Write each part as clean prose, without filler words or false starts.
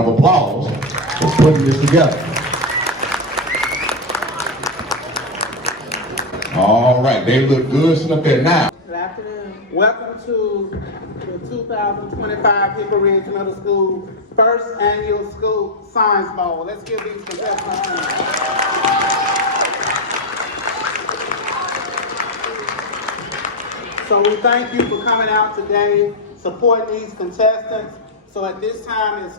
round of applause for putting this together. All right, they look good sitting up there now. Good afternoon. Welcome to the 2025 Hickory Middle School first annual school science bowl. Let's give these contestants a hand. So we thank you for coming out today, supporting these contestants. So at this time, as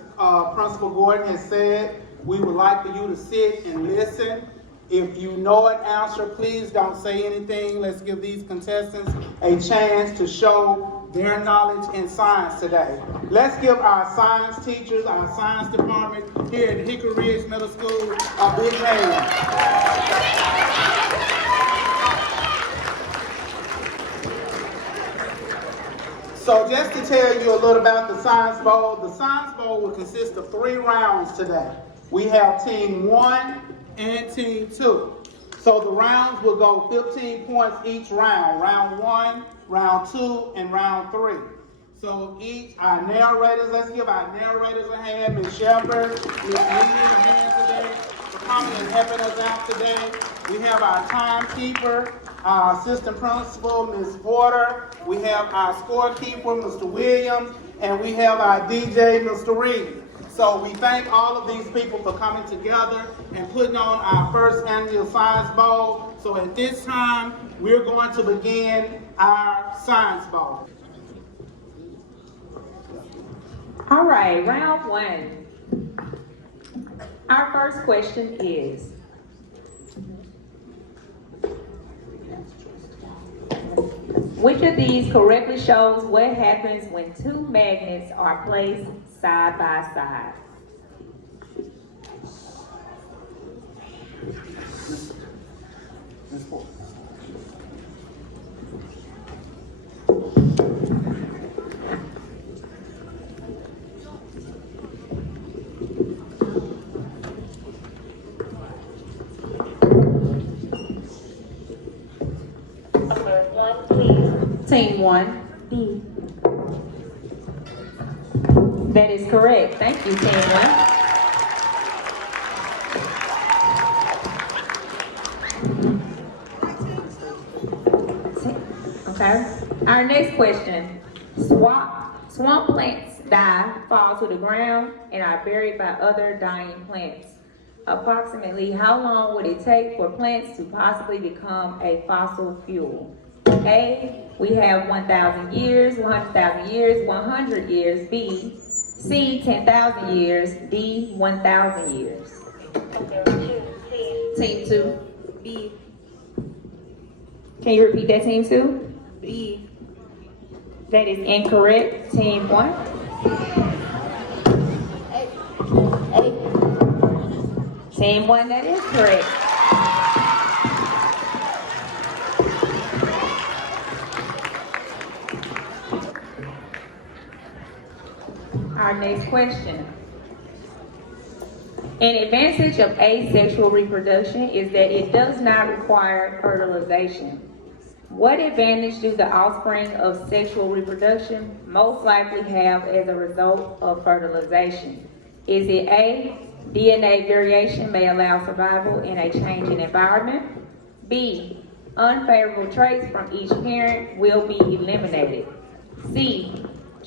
Principal Gordon has said, we would like for you to sit and listen. If you know an answer, please don't say anything. Let's give these contestants a chance to show their knowledge in science today. Let's give our science teachers, our science department here at Hickory Ridge Middle School a big hand. So just to tell you a little about the Science Bowl will consist of 3 rounds today. We have Team 1 and Team 2. So the rounds will go 15 points each round. Round 1, round 2, and round 3. So our narrators, let's give our narrators a hand. Ms. Shepherd, Ms. Lee, a hand today for coming and helping us out today. We have our timekeeper, our assistant principal, Ms. Porter. We have our scorekeeper, Mr. Williams, and we have our DJ, Mr. Reed. So we thank all of these people for coming together and putting on our first annual Science Bowl. So at this time, we're going to begin our Science Bowl. All right, round 1. Our first question is, which of these correctly shows what happens when 2 magnets are placed side by side? Number 1, please. Team 1. B. That is correct. Thank you, Team 1. Okay. Our next question. Swamp plants die, fall to the ground, and are buried by other dying plants. Approximately how long would it take for plants to possibly become a fossil fuel? A, we have 1,000 years, 100,000 years, 100 years. B, C, 10,000 years. D, 1,000 years. Number 2, please. Team 2. B. Can you repeat that, Team 2? B. That is incorrect. Team 1. A. Team 1, that is correct. Our next question. An advantage of asexual reproduction is that it does not require fertilization. What advantage do the offspring of sexual reproduction most likely have as a result of fertilization? Is it A, DNA variation may allow survival in a changing environment? B, unfavorable traits from each parent will be eliminated. C,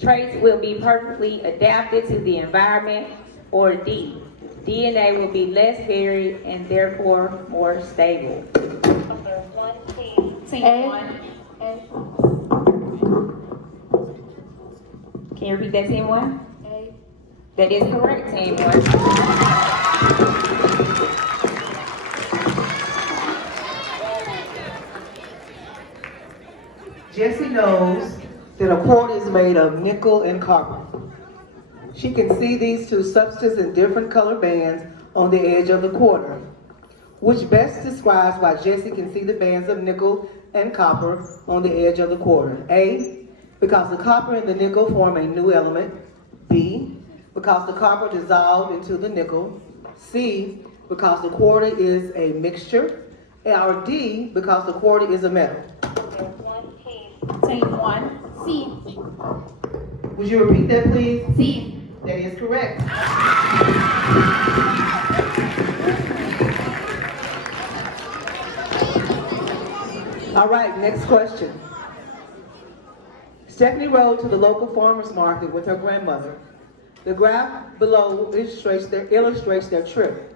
traits will be perfectly adapted to the environment. Or D, DNA will be less varied and therefore more stable. Number 1, please. Team 1. A. Can you repeat that, Team 1? A. That is correct, Team 1. Jessie knows that a quarter is made of nickel and copper. She can see these 2 substances in different color bands on the edge of the quarter, which best describes why Jessie can see the bands of nickel and copper on the edge of the quarter. A, because the copper and the nickel form a new element. B, because the copper dissolved into the nickel. C, because the quarter is a mixture. Or D, because the quarter is a metal. Number 1, please. Team 1. C. Would you repeat that, please? C. That is correct. All right, next question. Stephanie rode to the local farmer's market with her grandmother. The graph below illustrates their trip.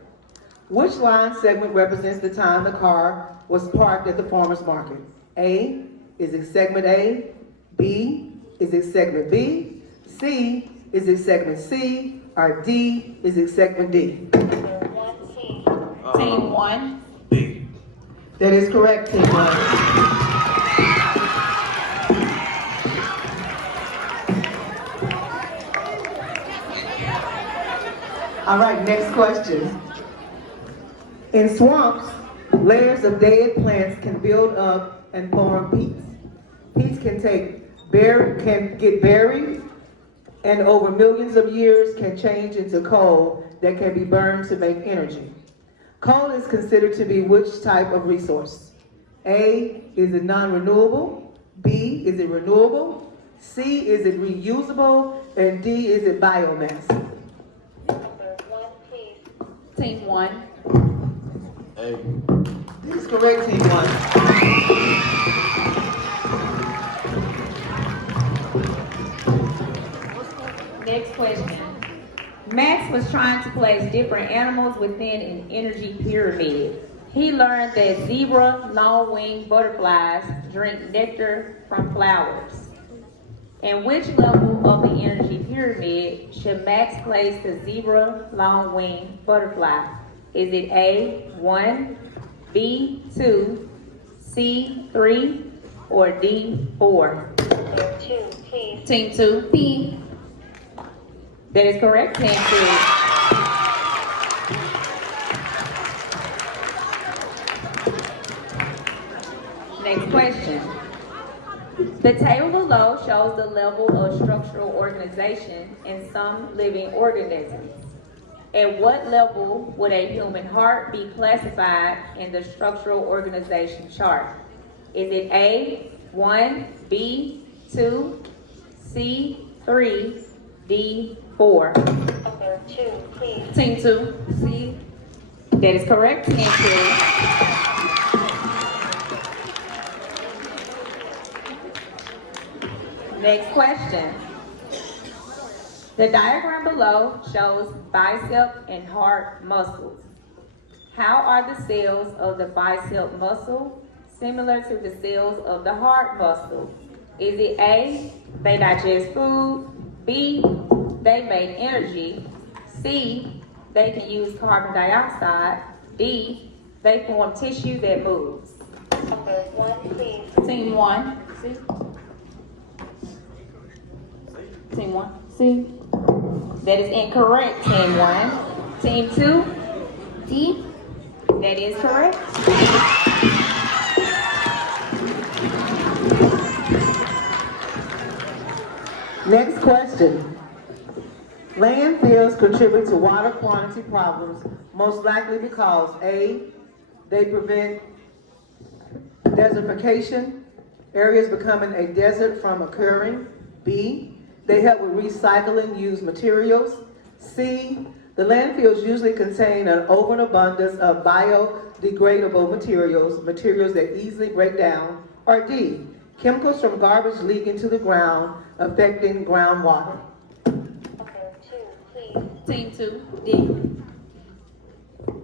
Which line segment represents the time the car was parked at the farmer's market? A, is it segment A? B, is it segment B? C, is it segment C? Or D, is it segment D? Number 1C. Team one. B. That is correct, team one. All right, next question. In swamps, layers of dead plants can build up and form peats. Peats can get buried, and over millions of years can change into coal that can be burned to make energy. Coal is considered to be which type of resource? A, is it non-renewable? B, is it renewable? C, is it reusable? And D, is it biomass? Number 1, please. Team one. A. That is correct, team one. Next question. Max was trying to place different animals within an energy pyramid. He learned that zebra long-winged butterflies drink nectar from flowers. In which level of the energy pyramid should Max place the zebra long-winged butterfly? Is it A, 1, B, 2, C, 3, or D, 4? Number 2, please. Team 2. B. That is correct, team 2. Next question. The table below shows the level of structural organization in some living organisms. At what level would a human heart be classified in the structural organization chart? Is it A, 1, B, 2, C, 3, D, 4? Number 2, please. Team 2. C. That is correct, team 2. Next question. The diagram below shows bicep and heart muscles. How are the cells of the bicep muscle similar to the cells of the heart muscle? Is it A, they digest food, B, they make energy, C, they can use carbon dioxide, D, they form tissue that moves? Number 1, please. Team 1. C. Team 1. C. That is incorrect, team 1. Team 2. D. That is correct. Next question. Landfills contribute to water quantity problems, most likely because A, they prevent desertification, areas becoming a desert from occurring. B, they help with recycling used materials. C, the landfills usually contain an overabundance of biodegradable materials that easily break down. Or D, chemicals from garbage leak into the ground, affecting groundwater. Number 2, please. Team 2. D.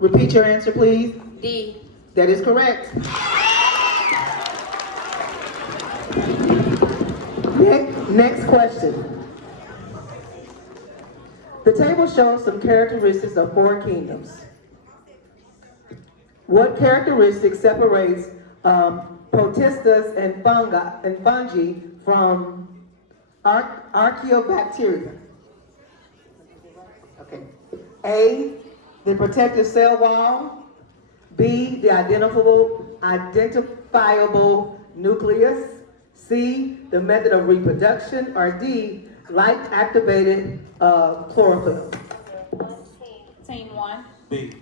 Repeat your answer, please. D. That is correct. Next question. The table shows some characteristics of 4 kingdoms. What characteristic separates protistas and fungi from archaeobacteria? Okay. A, the protective cell wall. B, the identifiable nucleus. C, the method of reproduction. Or D, light-activated chlorophyll. Number 1C. Team 1. B.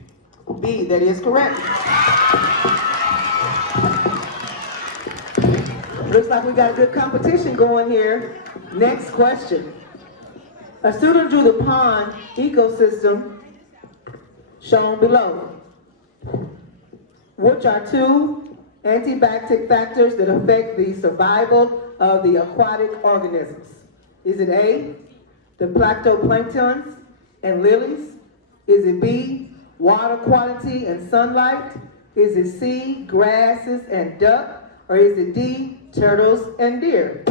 B, that is correct. Looks like we got a good competition going here. Next question. A student drew the pond ecosystem shown below, which are two antibacterial factors that affect the survival of the aquatic organisms. Is it A, the plankton and lilies? Is it B, water quality and sunlight? Is it C, grasses and duck? Or is it D, turtles and deer?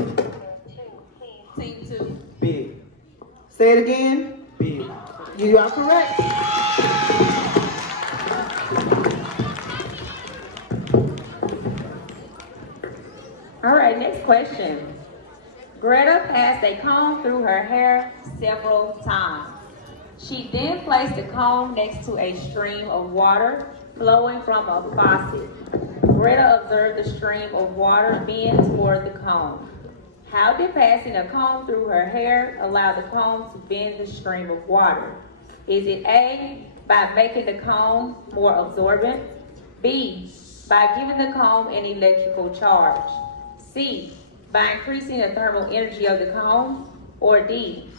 Team 2. B. Say it again. B. You are correct. All right, next question. Greta passed a comb through her hair several times. She then placed the comb next to a stream of water flowing from a faucet. Greta observed the stream of water bend toward the comb. How did passing a comb through her hair allow the comb to bend the stream of water? Is it A, by making the comb more absorbent? B, by giving the comb an electrical charge? C, by increasing the thermal energy of the comb? Or D,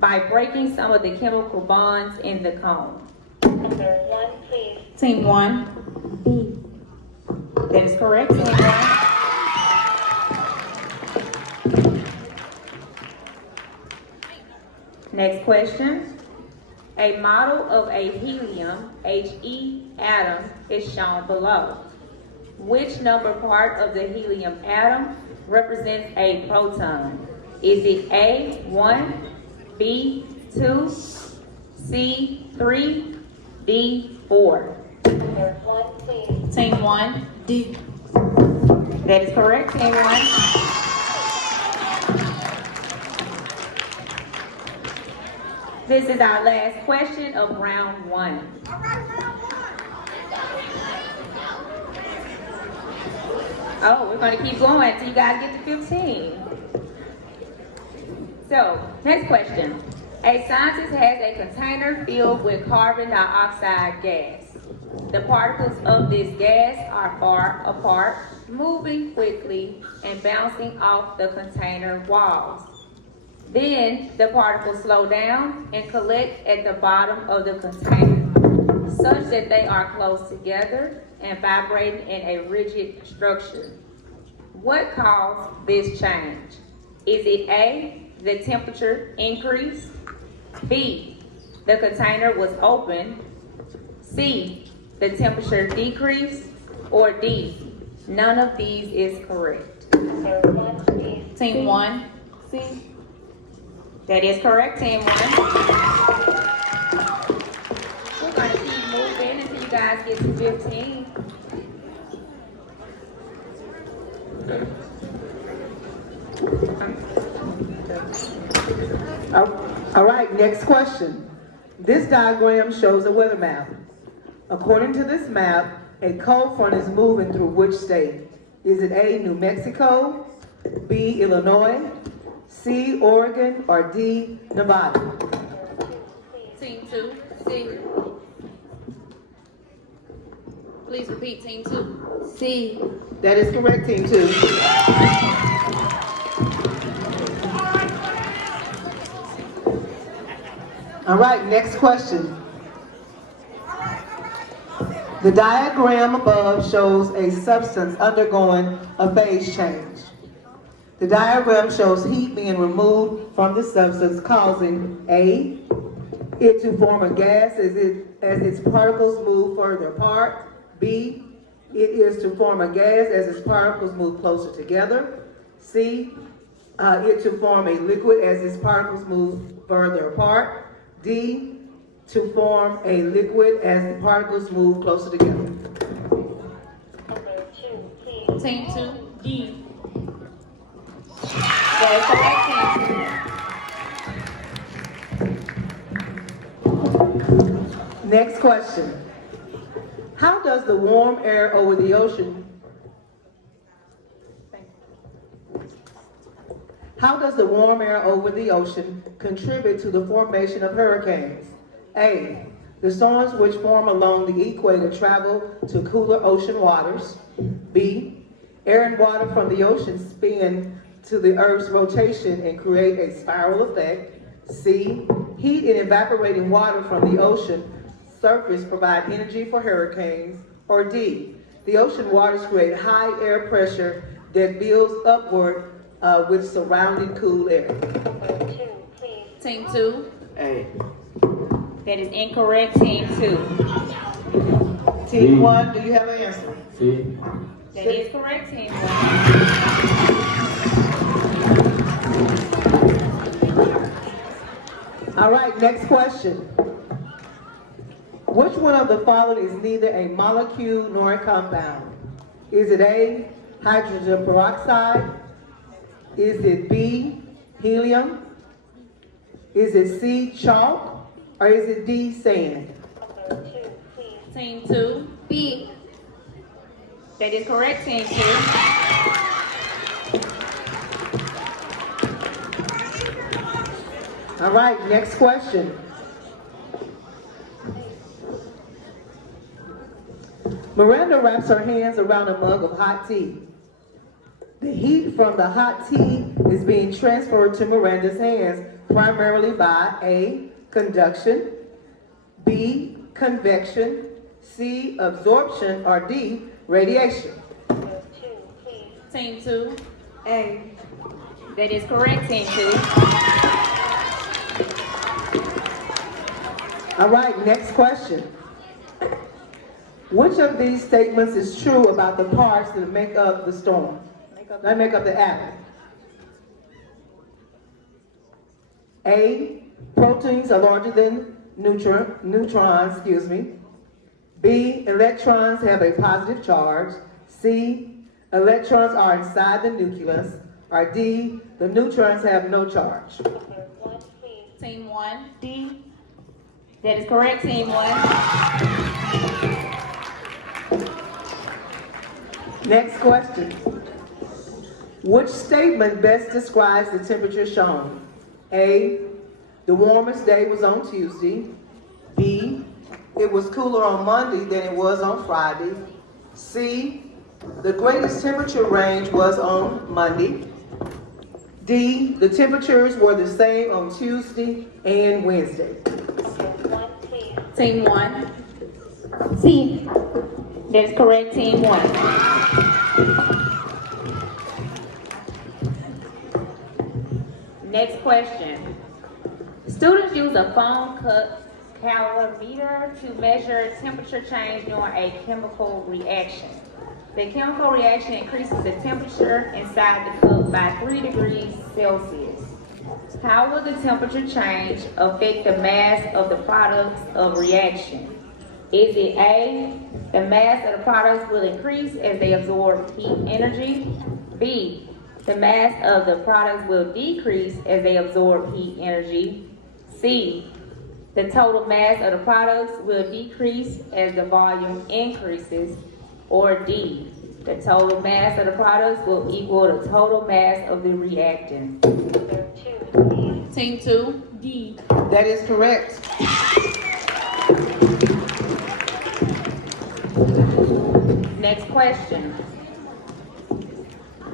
by breaking some of the chemical bonds in the comb? Number 1, please. Team 1. B. That is correct, Team 1. Next question. A model of a helium, He atom is shown below. Which number part of the helium atom represents a proton? Is it A, 1, B, 2, C, 3, D, 4? Number 1, please. Team 1. D. That is correct, Team 1. This is our last question of round 1. Oh, we're going to keep going until you guys get to 15. So, next question. A scientist has a container filled with carbon dioxide gas. The particles of this gas are far apart, moving quickly and bouncing off the container walls. Then the particles slow down and collect at the bottom of the container, such that they are close together and vibrating in a rigid structure. What caused this change? Is it A, the temperature increased? B, the container was open? C, the temperature decreased? Or D, none of these is correct? Number 1, please. Team 1. C. That is correct, Team 1. We're going to keep moving until you guys get to 15. All right, next question. This diagram shows a weather map. According to this map, a cold front is moving through which state? Is it A, New Mexico, B, Illinois, C, Oregon, or D, Nevada? Team 2. C. Please repeat, Team 2. C. That is correct, Team 2. All right, next question. The diagram above shows a substance undergoing a phase change. The diagram shows heat being removed from the substance, causing A, it to form a gas as its particles move further apart. B, it is to form a gas as its particles move closer together. C, it to form a liquid as its particles move further apart. D, to form a liquid as the particles move closer together. Number 2, please. Team 2. D. That is correct, Team 2. Next question. How does the warm air over the ocean contribute to the formation of hurricanes? A, the storms which form along the equator travel to cooler ocean waters. B, air and water from the ocean spin to the Earth's rotation and create a spiral effect. C, heat and evaporating water from the ocean surface provide energy for hurricanes. Or D, the ocean waters create high air pressure that builds upward with surrounding cool air. Number 2, please. Team 2. A. That is incorrect, Team 2. Team 1, do you have an answer? C. That is correct, Team 1. All right, next question. Which one of the following is neither a molecule nor a compound? Is it A, hydrogen peroxide? Is it B, helium? Is it C, chalk? Or is it D, sand? Number 2, please. Team 2. B. That is correct, Team 2. All right, next question. Miranda wraps her hands around a mug of hot tea. The heat from the hot tea is being transferred to Miranda's hands primarily by A, conduction, B, convection, C, absorption, or D, radiation. Number 2, please. Team 2. A. That is correct, Team 2. All right, next question. Which of these statements is true about the parts that make up the storm? That make up the atom? A, proteins are larger than neutrons, B, electrons have a positive charge. C, electrons are inside the nucleus. Or D, the neutrons have no charge. Number 1, please. Team 1. D. That is correct, Team 1. Next question. Which statement best describes the temperature shown? A, the warmest day was on Tuesday. B, it was cooler on Monday than it was on Friday. C, the greatest temperature range was on Monday. D, the temperatures were the same on Tuesday and Wednesday. Number 1, please. Team 1. C. That is correct, Team 1. Next question. Students use a phone calorimeter to measure temperature change during a chemical reaction. The chemical reaction increases the temperature inside the cup by 3 degrees Celsius. How will the temperature change affect the mass of the products of reaction? Is it A, the mass of the products will increase as they absorb heat energy? B, the mass of the products will decrease as they absorb heat energy? C, the total mass of the products will decrease as the volume increases? Or D, the total mass of the products will equal the total mass of the reactant? Number 2, please. Team 2. D. That is correct. Next question.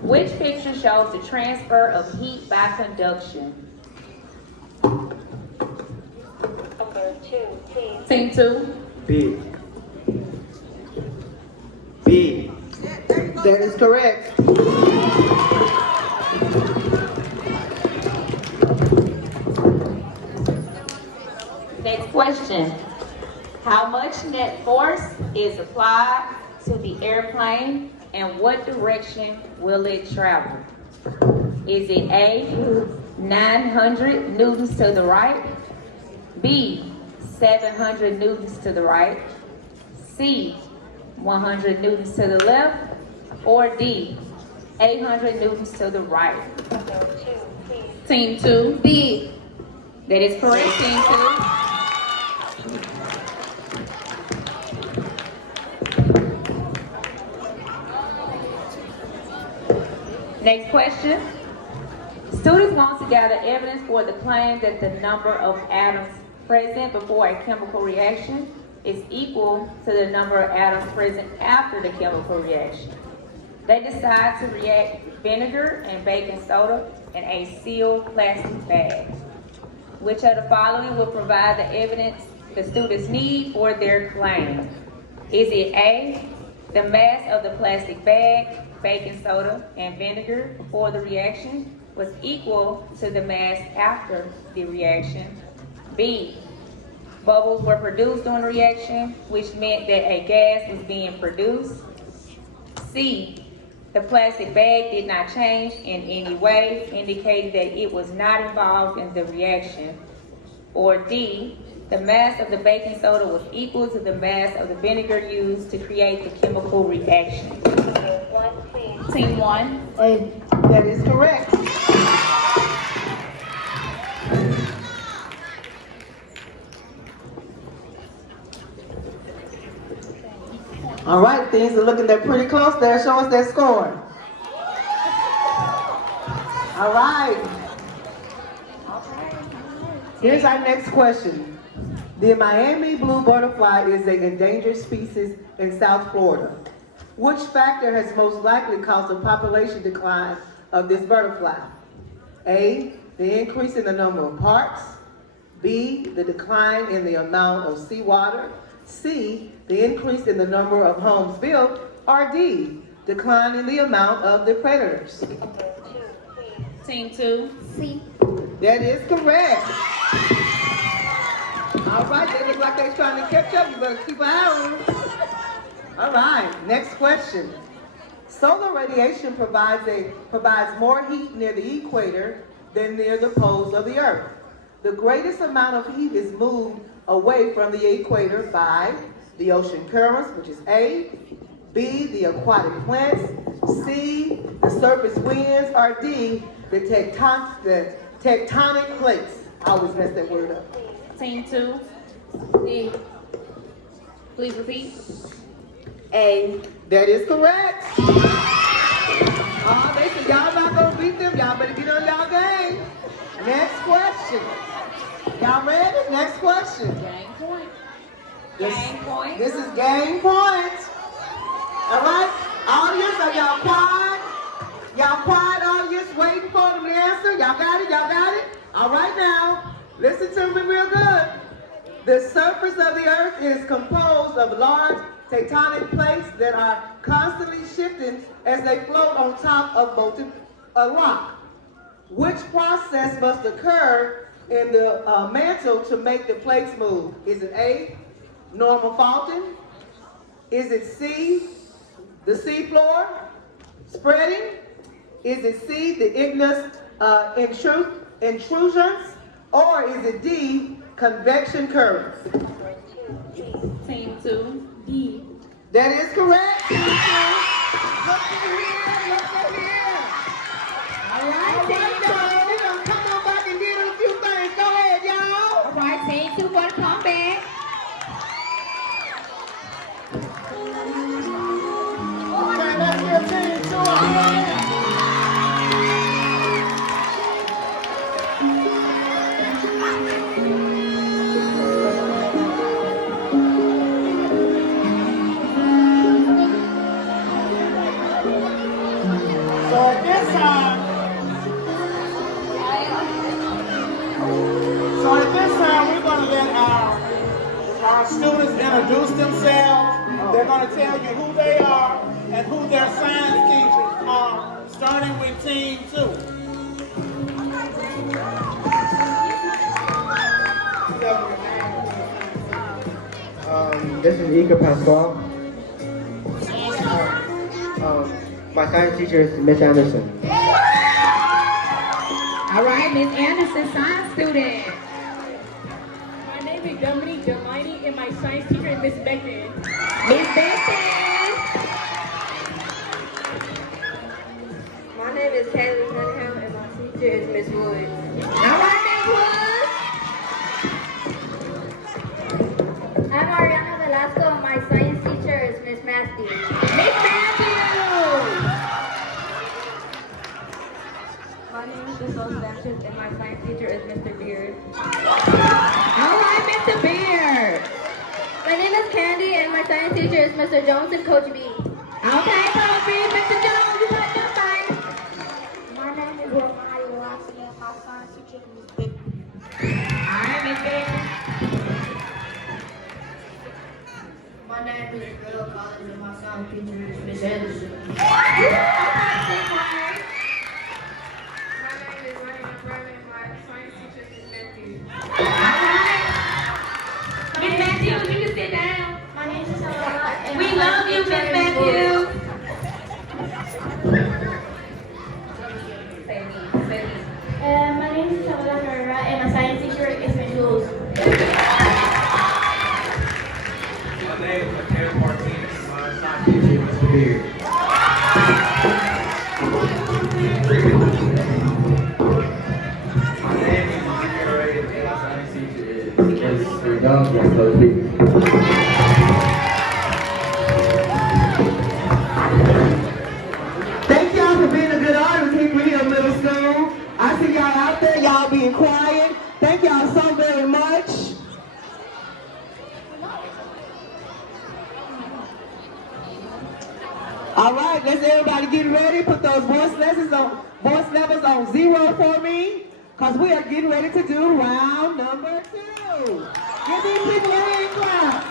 Which picture shows the transfer of heat by conduction? Number 2, please. Team 2. B. B. That is correct. Next question. How much net force is applied to the airplane and what direction will it travel? Is it A, 900 newtons to the right? B, 700 newtons to the right? C, 100 newtons to the left? Or D, 800 newtons to the right? Number 2, please. Team 2. B. That is correct, Team 2. Next question. Students want to gather evidence for the claim that the number of atoms present before a chemical reaction is equal to the number of atoms present after the chemical reaction. They decide to react vinegar and baking soda in a sealed plastic bag. Which of the following will provide the evidence the students need for their claim? Is it A, the mass of the plastic bag, baking soda, and vinegar before the reaction was equal to the mass after the reaction? B, bubbles were produced during the reaction, which meant that a gas was being produced? C, the plastic bag did not change in any way, indicating that it was not involved in the reaction? Or D, the mass of the baking soda was equal to the mass of the vinegar used to create the chemical reaction? Number 1, please. Team 1. A. That is correct. All right, things are looking there pretty close there. Show us that score. All right. Here's our next question. The Miami blue butterfly is an endangered species in South Florida. Which factor has most likely caused a population decline of this butterfly? A, the increase in the number of parks. B, the decline in the amount of seawater. C, the increase in the number of homes built. Or D, decline in the amount of the predators. Number 2, please. Team 2. C. That is correct. All right, they look like they're trying to catch up. You better keep an eye on them. All right, next question. Solar radiation provides more heat near the equator than near the poles of the Earth. The greatest amount of heat is moved away from the equator by the ocean currents, which is A, B, the aquatic plants, C, the surface winds, or D, the tectonic plates. I always mess that word up. Team 2. D. Please repeat. A. That is correct. Oh, they said y'all not gonna beat them. Y'all better get on y'all game. Next question. Y'all ready? Next question. Game point. This, Game point. this is game point. All right? Audience, are y'all quiet? Y'all quiet, audience, waiting for them to answer? Y'all got it? Y'all got it? All right now, listen to me real good. The surface of the earth is composed of large tectonic plates that are constantly shifting as they float on top of molten rock. Which process must occur in the mantle to make the plates move? Is it A, normal faulting? Is it C, the seafloor spreading? Is it C, the igneous intrusions? Or is it D, convection currents? Number 2, please. Team 2. D. That is correct. Look at here, look at here. All right, y'all. We're gonna come on back and get a few things. Go ahead, y'all. All right, Team 2 for the comeback. Okay, let's give team 2 a hand. So at this time, we're going to let our students introduce themselves. They're going to tell you who they are and who their science teachers are, starting with Team 2. This is Ika Pascal. My science teacher is Miss Anderson. All right, Miss Anderson, science student. My name is Dominique Delini, and my science teacher is Miss Beckman. Miss Beckman. My name is Taylor Cunningham, and my teacher is Miss Wood. All right, Miss Woods. I'm Ariana Velasco, and my science teacher is Miss Matthews. Miss Matthews. My name is Giselle Sanchez, and my science teacher is Mr. Beard. All right, Mr. Beard. My name is Candy, and my science teacher is Mr. Jones and Coach B. Okay, Coach B, Mr. Jones, you got your fight. My name is Romaya Rossi, and my science teacher is Miss Big. so to speak. Thank y'all for being a good audience, Hickory Hill Middle School. I see y'all out there, y'all being quiet. Thank y'all so very much. All right, let's everybody get ready. Put those voice levels on 0 for me, because we are getting ready to do round number 2. Give these people a hand clap.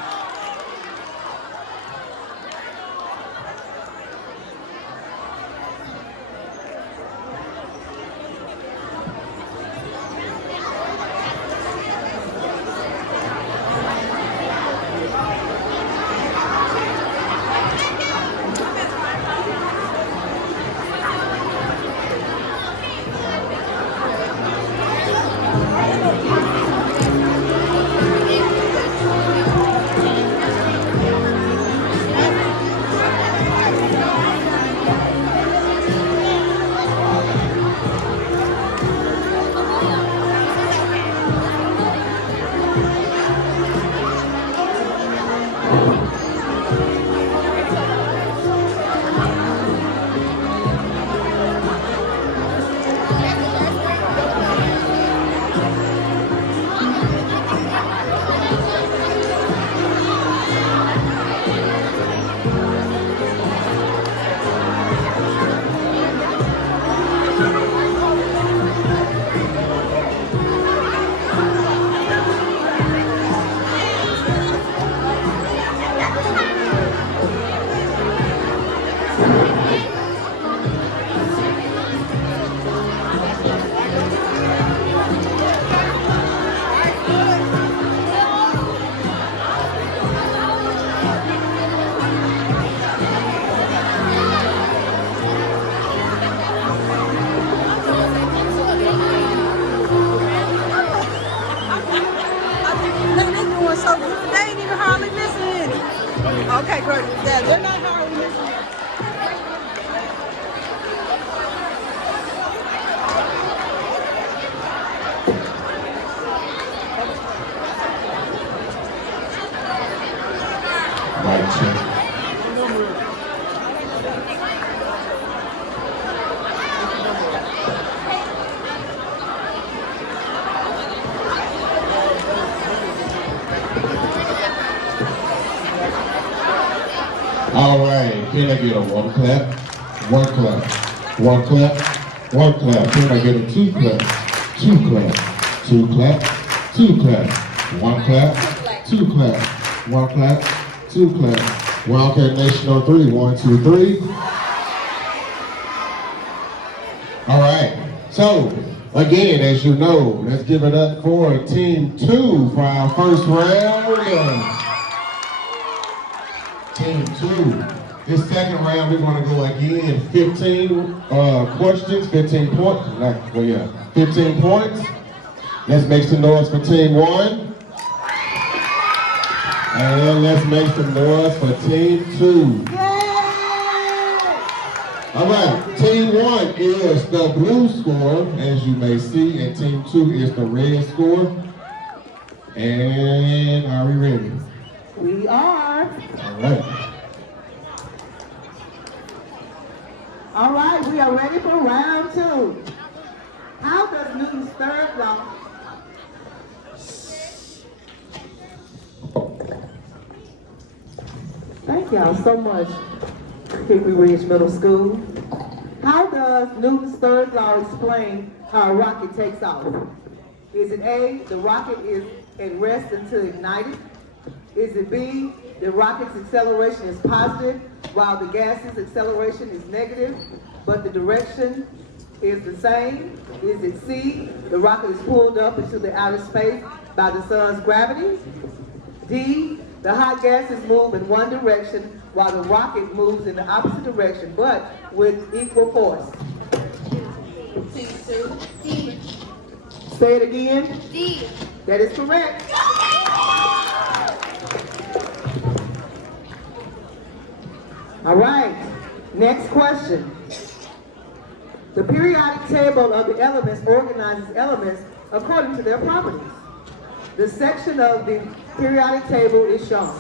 Okay, great. Yeah, they're not hardly missing. Mic check. All right, can I get a 1 clap? 1 clap. 1 clap. 1 clap. Can I get a 2 clap? 2 clap. 2 clap. 2 clap. 1 clap. 2 clap. 1 clap. 2 clap. Wildcat Nation on 3. 1, 2, 3. All right. So again, as you know, let's give it up for Team 2 for our first round. Team 2. This second round, we're going to go again 15 questions, 15 points. 15 points. Let's make some noise for Team 1. And then let's make some noise for Team 2. All right, Team 1 is the blue score, as you may see, and Team 2 is the red score. And are we ready? We are. All right. All right, we are ready for round 2. How does Newton's third law? Thank y'all so much, Hickory Ridge Middle School. How does Newton's third law explain how a rocket takes off? Is it A, the rocket is at rest until ignited? Is it B, the rocket's acceleration is positive while the gas's acceleration is negative, but the direction is the same? Is it C, the rocket is pulled up into the outer space by the sun's gravity? D, the hot gases move in one direction while the rocket moves in the opposite direction, but with equal force. D. Say it again. D. That is correct. All right, next question. The periodic table of the elements organizes elements according to their properties. The section of the periodic table is shown.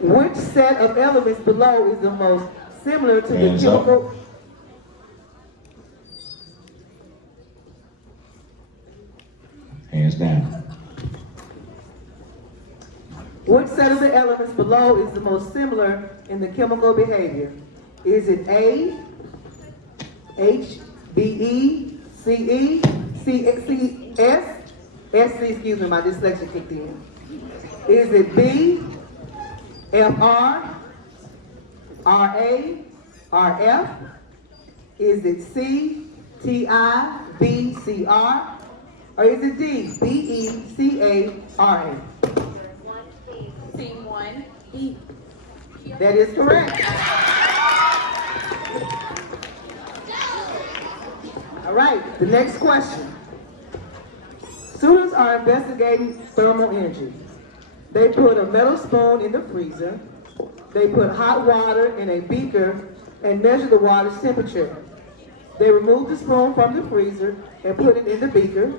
Which set of elements below is the most similar to the Hands up. chemical? Hands down. Which set of the elements below is the most similar in the chemical behavior? Is it A, H, B, E, C, E, C, C, S, S, C, excuse me, my dyslexia kicked in. Is it B, F, R, R, A, R, F? Is it C, T, I, B, C, R? Or is it D, B, E, C, A, R, A? Team 1, E. That is correct. All right, the next question. Students are investigating thermal energy. They put a metal spoon in the freezer. They put hot water in a beaker and measure the water's temperature. They remove the spoon from the freezer and put it in the beaker.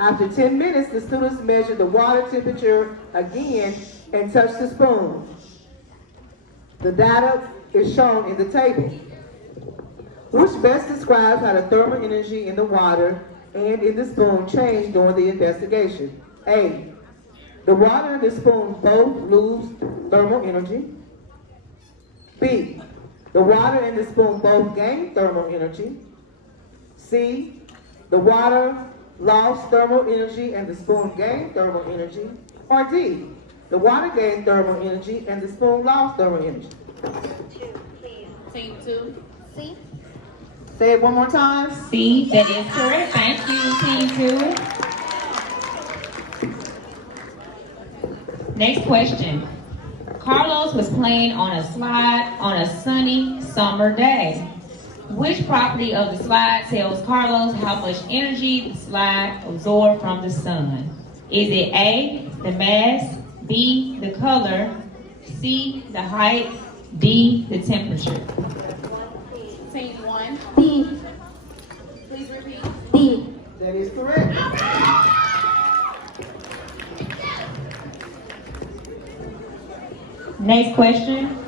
After 10 minutes, the students measure the water temperature again and touch the spoon. The data is shown in the table. Which best describes how the thermal energy in the water and in the spoon changed during the investigation? A, the water and the spoon both lose thermal energy. B, the water and the spoon both gain thermal energy. C, the water lost thermal energy and the spoon gained thermal energy. Or D, the water gained thermal energy and the spoon lost thermal energy. Team 2, C. Say it one more time. C, that is correct. Thank you, Team 2. Next question. Carlos was playing on a slide on a sunny summer day. Which property of the slide tells Carlos how much energy the slide absorbed from the sun? Is it A, the mass, B, the color, C, the height, D, the temperature? Team 1, B. Please repeat. B. That is correct. Next question.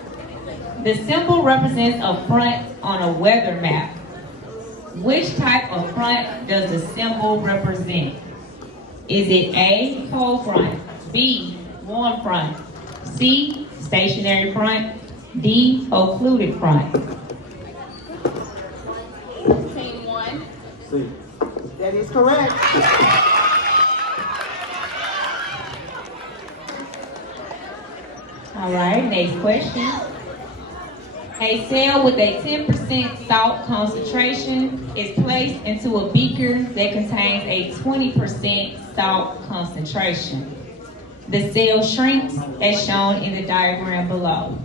The symbol represents a front on a weather map. Which type of front does the symbol represent? Is it A, cold front, B, warm front, C, stationary front, D, occluded front? Team 1, C. That is correct. All right, next question. A cell with a 10% salt concentration is placed into a beaker that contains a 20% salt concentration. The cell shrinks as shown in the diagram below.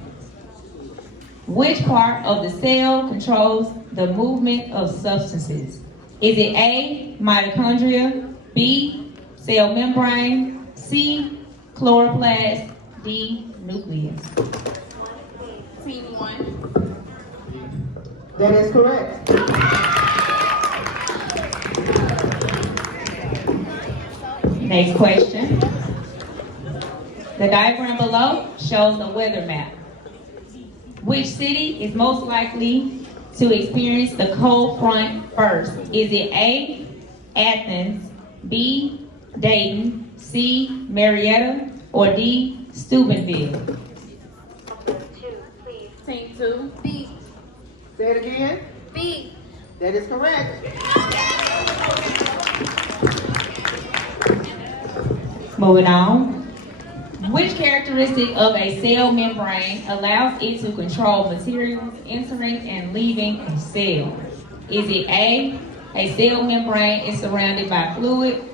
Which part of the cell controls the movement of substances? Is it A, mitochondria, B, cell membrane, C, chloroplast, D, nucleus? Team 1, That is correct. Next question. The diagram below shows a weather map. Which city is most likely to experience the cold front first? Is it A, Athens, B, Dayton, C, Marietta, or D, Steubenville? Team 2, B. Say it again. B. That is correct. Moving on. Which characteristic of a cell membrane allows it to control materials entering and leaving a cell? Is it A, cell membrane is surrounded by fluid?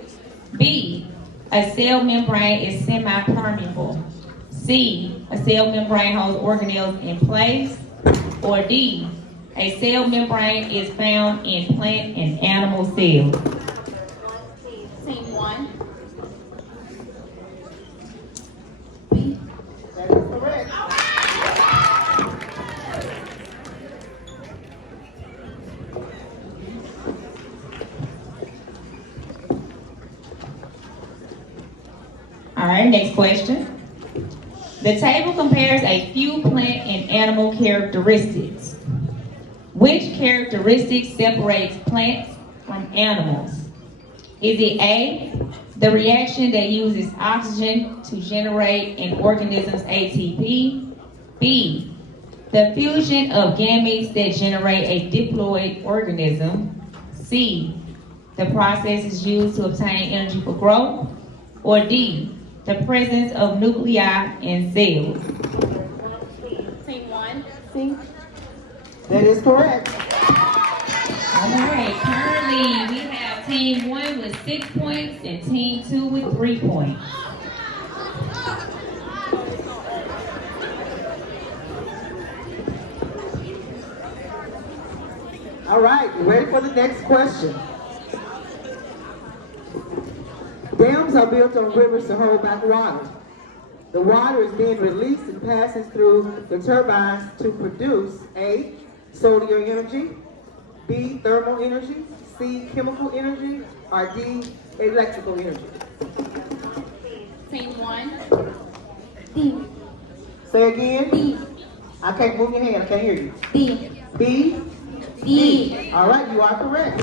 B, a cell membrane is semi-permeable? C, a cell membrane holds organelles in place? Or D, a cell membrane is found in plant and animal cells? Team 1, B. That is correct. next question. The table compares a few plant and animal characteristics. Which characteristics separates plants from animals? Is it A, the reaction that uses oxygen to generate an organism's ATP? B, the fusion of gametes that generate a diploid organism? C, the process is used to obtain energy for growth? Or D, the presence of nuclei in cells? Team 1. C. That is correct. All right, currently we have team 1 with 6 points and team 2 with 3 points. All right, you ready for the next question? Dams are built on rivers to hold back water. The water is being released and passes through the turbines to produce A, solar energy, B, thermal energy, C, chemical energy, or D, electrical energy. Team 1. D. Say again. D. I can't move your hand, I can't hear you. D. B, D. all right, you are correct.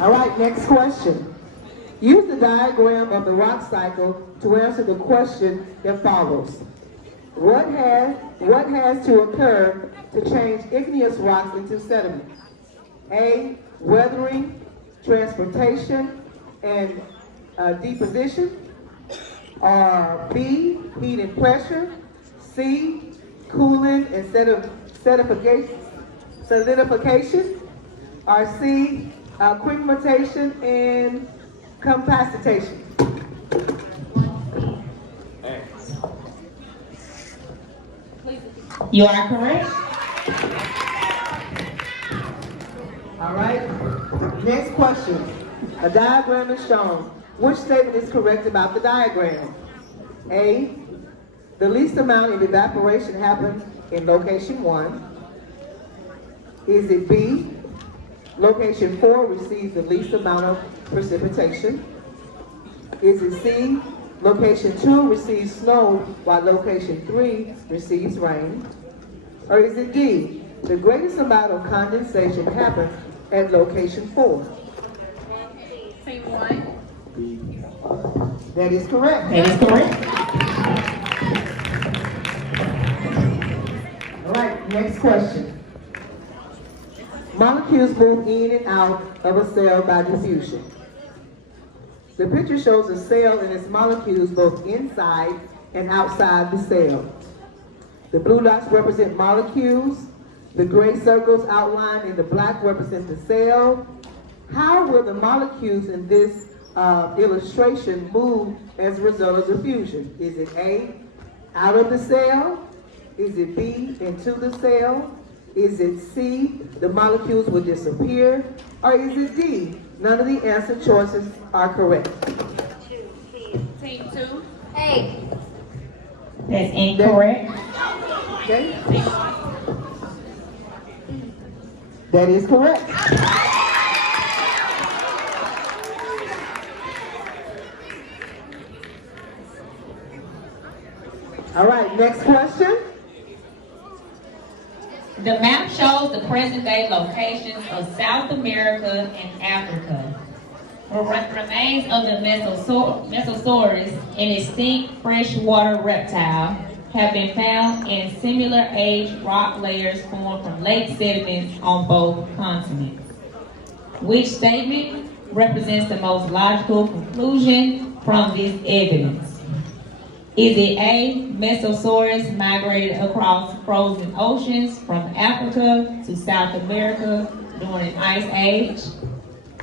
All right, next question. Use the diagram of the rock cycle to answer the question that follows. What has to occur to change igneous rocks into sediment? A, weathering, transportation, and deposition. Or B, heat and pressure. C, cooling and solidification. Or C, acclimatization and capacitation. You are correct. All right, next question. A diagram is shown. Which statement is correct about the diagram? A, the least amount of evaporation happens in location 1. Is it B, location 4 receives the least amount of precipitation? Is it C, location 2 receives snow while location 3 receives rain? Or is it D, the greatest amount of condensation happens at location 4? Team 1. That is correct. That is correct. All right, next question. Molecules move in and out of a cell by diffusion. The picture shows a cell and its molecules both inside and outside the cell. The blue dots represent molecules. The gray circles outlined in the black represent the cell. How will the molecules in this illustration move as a result of diffusion? Is it A, out of the cell? Is it B, into the cell? Is it C, the molecules will disappear? Or is it D, none of the answer choices are correct? Team 2. A. That's incorrect. Okay? That is correct. All right, next question. The map shows the present-day locations of South America and Africa. Remains of the Mesosaurus, an extinct freshwater reptile, have been found in similar age rock layers formed from lake sediments on both continents. Which statement represents the most logical conclusion from this evidence? Is it A, Mesosaurus migrated across frozen oceans from Africa to South America during an ice age?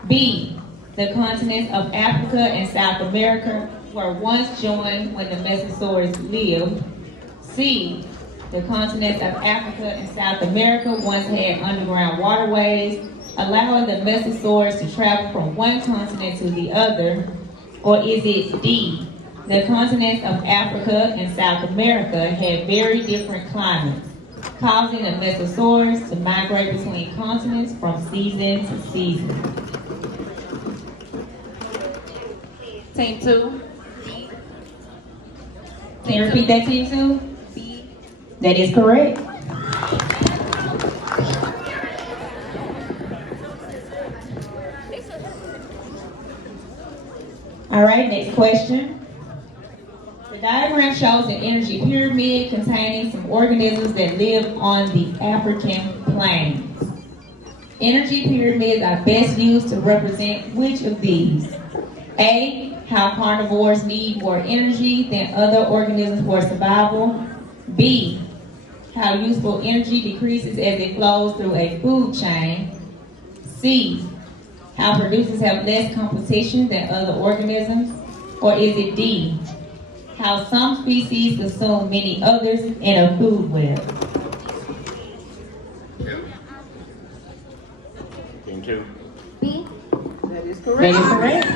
B, the continents of Africa and South America were once joined when the Mesosaurus lived? C, the continents of Africa and South America once had underground waterways, allowing the Mesosaurus to travel from one continent to the other? Or is it D, the continents of Africa and South America had very different climates, causing the Mesosaurus to migrate between continents from season to season? Team 2. Can you repeat that, Team 2? B. That is correct. All right, next question. The diagram shows an energy pyramid containing some organisms that live on the African plains. Energy pyramids are best used to represent which of these? A, how carnivores need more energy than other organisms for survival. B, how useful energy decreases as it flows through a food chain. C, how producers have less competition than other organisms. Or is it D, how some species consume many others in a food web? Team 2. B. That is That correct. is correct.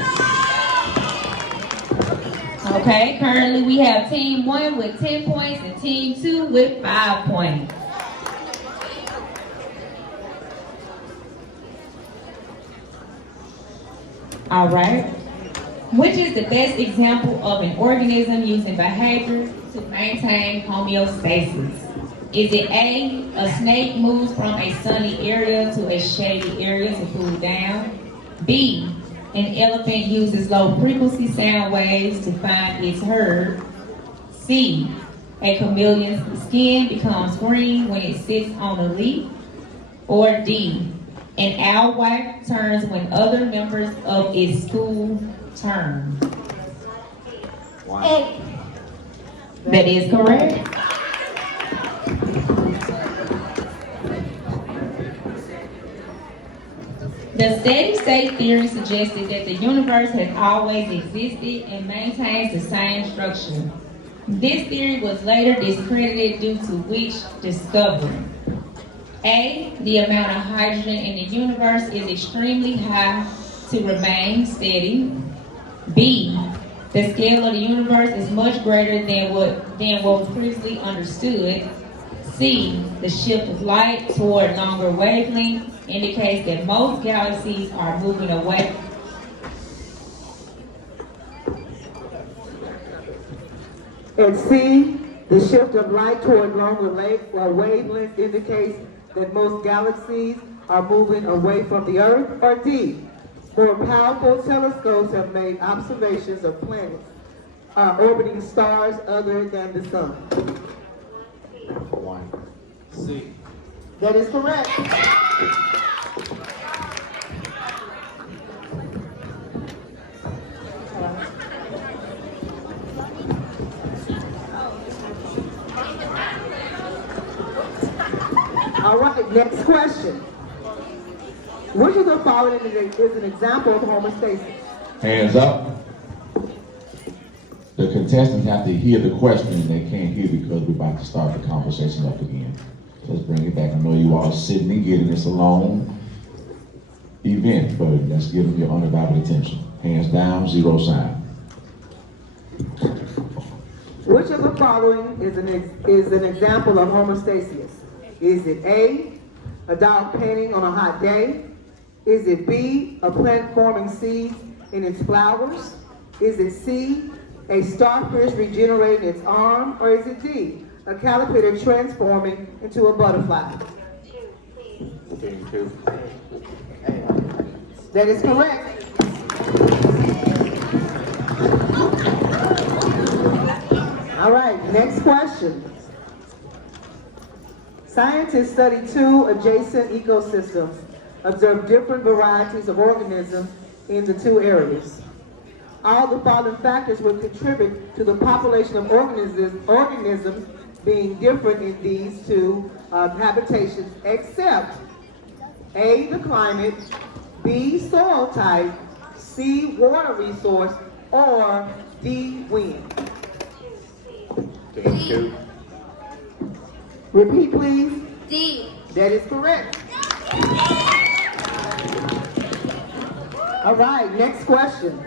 Okay, currently we have Team 1 with 10 points and Team 2 with 5 points. All right. Which is the best example of an organism using behavior to maintain homeostasis? Is it A, snake moves from a sunny area to a shady area to cool down? B, an elephant uses low frequency sound waves to find its herd. C, a chameleon's skin becomes green when it sits on a leaf. Or D, an owl wife turns when other members of its school turn. A. That is correct. The steady state theory suggested that the universe has always existed and maintains the same structure. This theory was later discredited due to which discovery? A, the amount of hydrogen in the universe is extremely high to remain steady. B, the scale of the universe is much greater than what was previously understood. C, the shift of light toward longer wavelengths indicates that most galaxies are moving away. And C, the shift of light toward longer wavelengths indicates that most galaxies are moving away from the Earth. Or D, more powerful telescopes have made observations of planets orbiting stars other than the sun. 1. C. That is correct. All right, next question. Which of the following is an example of homeostasis? Hands up. The contestants have to hear the question and they can't hear because we're about to start the conversation up again. So let's bring it back. I know you all are sitting and getting this a long event, but let's give them your undivided attention. Hands down, 0 sign. Which of the following is an example of homeostasis? Is it A, dog painting on a hot day? Is it B, a plant forming seeds in its flowers? Is it C, a starfish regenerating its arm? Or is it D, a caterpillar transforming into a butterfly? Team 2. That is correct. All right, next question. Scientists study 2 adjacent ecosystems, observe different varieties of organisms in the 2 areas. All the following factors would contribute to the population of organisms being different in these 2 habitations, except A, the climate, B, soil type, C, water resource, or D, wind. Team 2. Repeat, please. D. That is correct. All right, next question.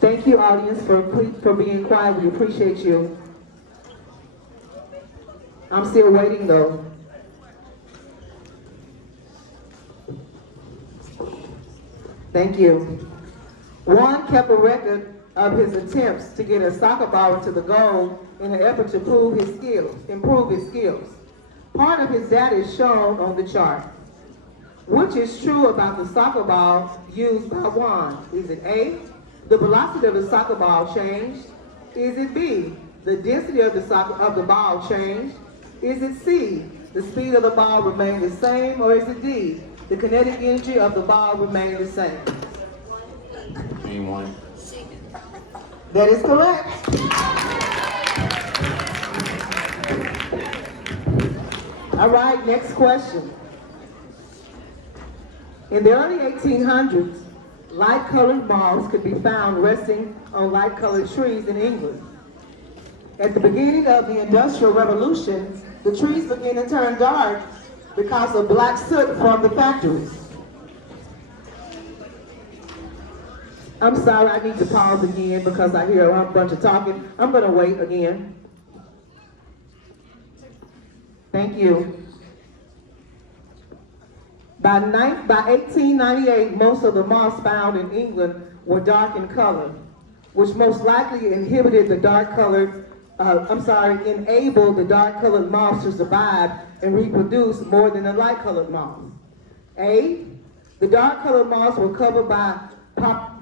Thank you, audience, for being quiet. We appreciate you. I'm still waiting, though. Thank you. Juan kept a record of his attempts to get a soccer ball into the goal in an effort to improve his skills. Part of his data is shown on the chart. Which is true about the soccer ball used by Juan? Is it A, the velocity of the soccer ball changed? Is it B, the density of the ball changed? Is it C, the speed of the ball remained the same? Or is it D, the kinetic energy of the ball remained the same? Team 1. That is correct. All right, next question. In the early 1800s, light-colored moths could be found resting on light-colored trees in England. At the beginning of the Industrial Revolution, the trees began to turn dark because of black soot from the factories. I'm sorry, I need to pause again because I hear a bunch of talking. I'm going to wait again. Thank you. By 1898, most of the moths found in England were dark in color, which most likely enabled the dark-colored moths to survive and reproduce more than the light-colored moths. A, the dark-colored moths were covered by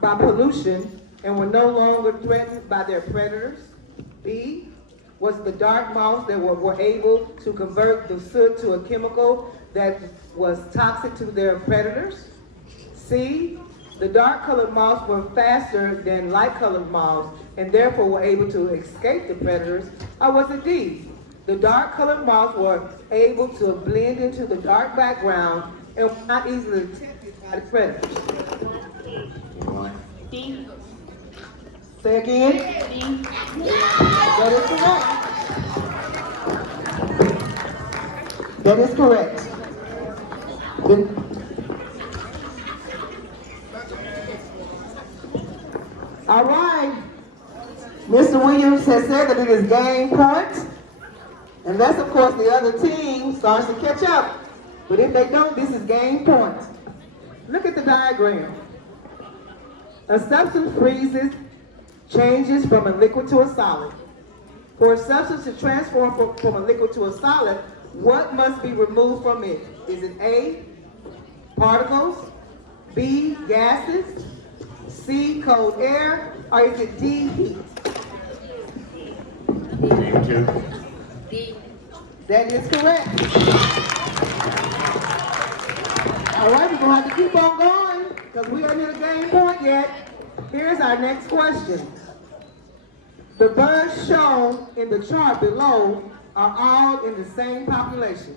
pollution and were no longer threatened by their predators. B, was the dark moths that were able to convert the soot to a chemical that was toxic to their predators. C, the dark-colored moths were faster than light-colored moths and therefore were able to escape the predators. Or was it D, the dark-colored moths were able to blend into the dark background and were not easily detected by the predators? D. Say again. D. That is correct. That is correct. All right. Mr. Williams has said that it is game point, unless, of course, the other team starts to catch up. But if they don't, this is game point. Look at the diagram. A substance freezes, changes from a liquid to a solid. For a substance to transform from a liquid to a solid, what must be removed from it? Is it A, particles, B, gases, C, cold air, or is it D, heat? Team 2. D. That is correct. All right, we're going to have to keep on going because we aren't at a game point yet. Here's our next question. The birds shown in the chart below are all in the same population.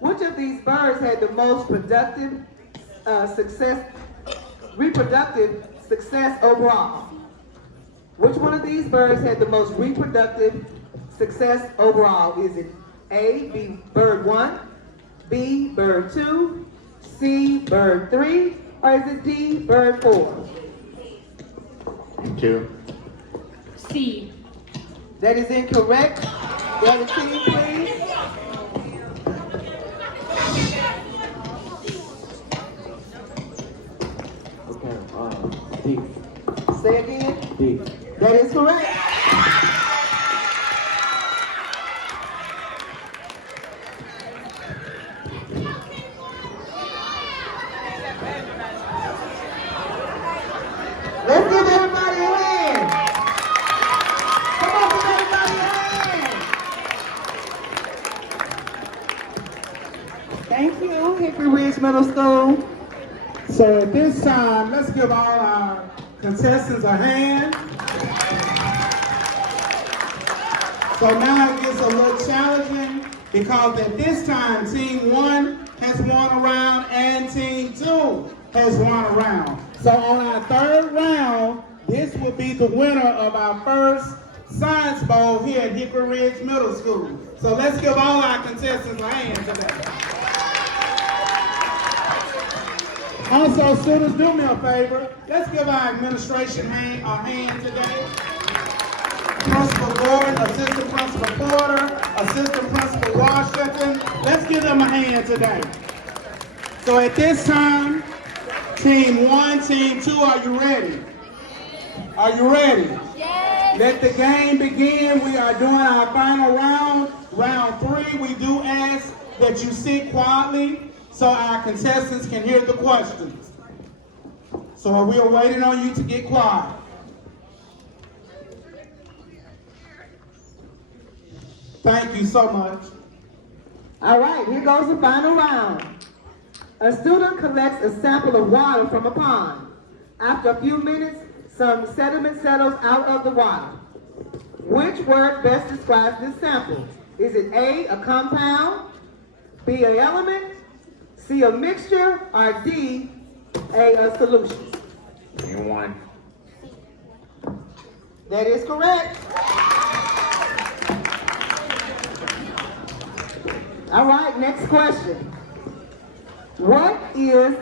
Which of these birds had the most reproductive success overall? Which one of these birds had the most reproductive success overall? Is it A, bird 1, B, bird 2, C, bird 3, or is it D, bird 4? Team 2. C. That is incorrect. The other team, please. Okay, D. Say again. D. That is correct. Let's give everybody a hand. Come on, give everybody a hand. Thank you, Hickory Ridge Middle School. So at this time, let's give all our contestants a hand. So now it gets a little challenging because at this time, Team 1 has won a round and Team 2 has won a round. So on our third round, this will be the winner of our first Science Bowl here at Hickory Ridge Middle School. So let's give all our contestants a hand today. Also, students, do me a favor. Let's give our administration a hand today. Principal Gordon, Assistant Principal Porter, Assistant Principal Washington. Let's give them a hand today. So at this time, Team 1, Team 2, are you ready? Are you ready? Yes. Let the game begin. We are doing our final round. Round 3, we do ask that you sit quietly so our contestants can hear the questions. So we are waiting on you to get quiet. Thank you so much. All right, here goes the final round. A student collects a sample of water from a pond. After a few minutes, some sediment settles out of the water. Which word best describes this sample? Is it A, a compound, B, an element, C, a mixture, or D, a solution? Team 1. That is correct. All right, next question. What is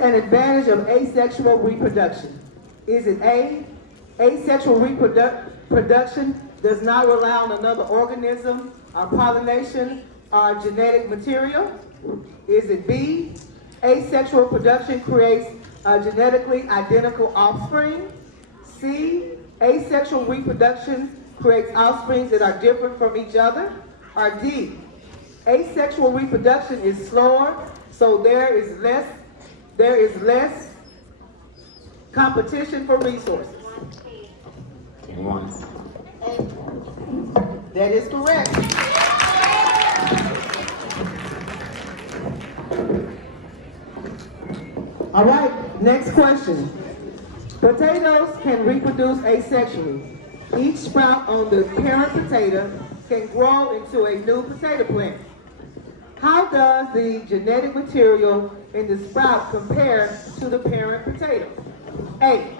an advantage of asexual reproduction? Is it A, asexual reproduction does not rely on another organism or pollination or genetic material? Is it B, asexual production creates genetically identical offspring? C, asexual reproduction creates offspring that are different from each other? Or D, asexual reproduction is slower, so there is less competition for resources? Team 1. That is correct. All right, next question. Potatoes can reproduce asexually. Each sprout on the parent potato can grow into a new potato plant. How does the genetic material in the sprout compare to the parent potato? A,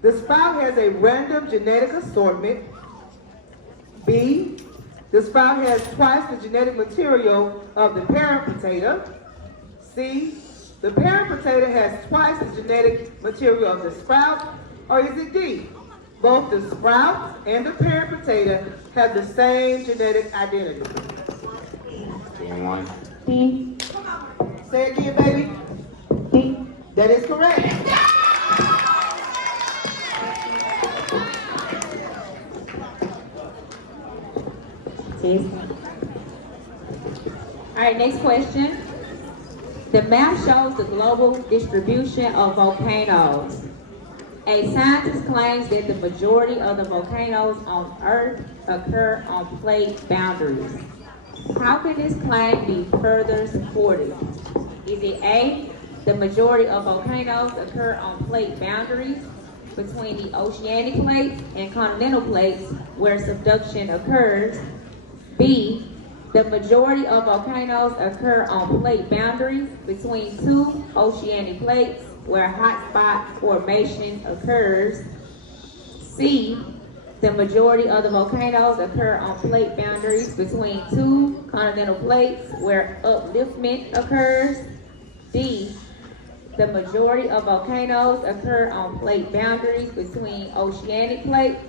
the sprout has a random genetic assortment. B, the sprout has twice the genetic material of the parent potato. C, the parent potato has twice the genetic material of the sprout. Or is it D, both the sprout and the parent potato have the same genetic identity? Team 1. B. Say it again, baby. B. That is correct. All right, next question. The map shows the global distribution of volcanoes. A scientist claims that the majority of the volcanoes on Earth occur on plate boundaries. How can this claim be further supported? Is it A, the majority of volcanoes occur on plate boundaries between the oceanic plates and continental plates where subduction occurs? B, the majority of volcanoes occur on plate boundaries between two oceanic plates where hotspot formation occurs. C, the majority of the volcanoes occur on plate boundaries between two continental plates where upliftment occurs. D, the majority of volcanoes occur on plate boundaries between oceanic plates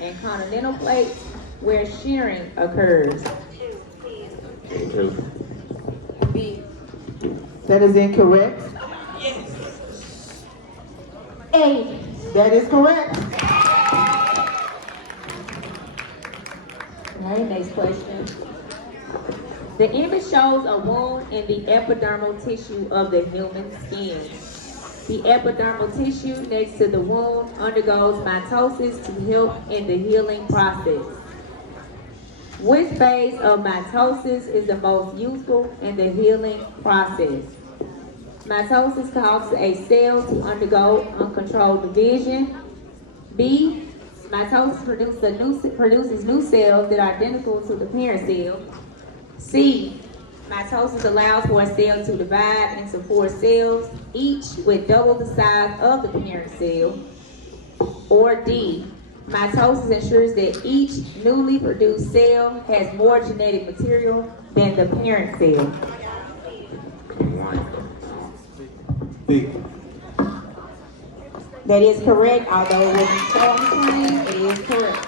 and continental plates where shearing occurs. Team 2. B. That is incorrect. A. That is correct. All right, next question. The image shows a wound in the epidermal tissue of the human skin. The epidermal tissue next to the wound undergoes mitosis to help in the healing process. Which phase of mitosis is the most useful in the healing process? Mitosis causes a cell to undergo uncontrolled division. B, mitosis produces new cells that are identical to the parent cell. C, mitosis allows for a cell to divide into 4 cells, each with double the size of the parent cell. Or D, mitosis ensures that each newly produced cell has more genetic material than the parent cell. Team 1. B. That is correct, although it wasn't shown on the screen, it is correct.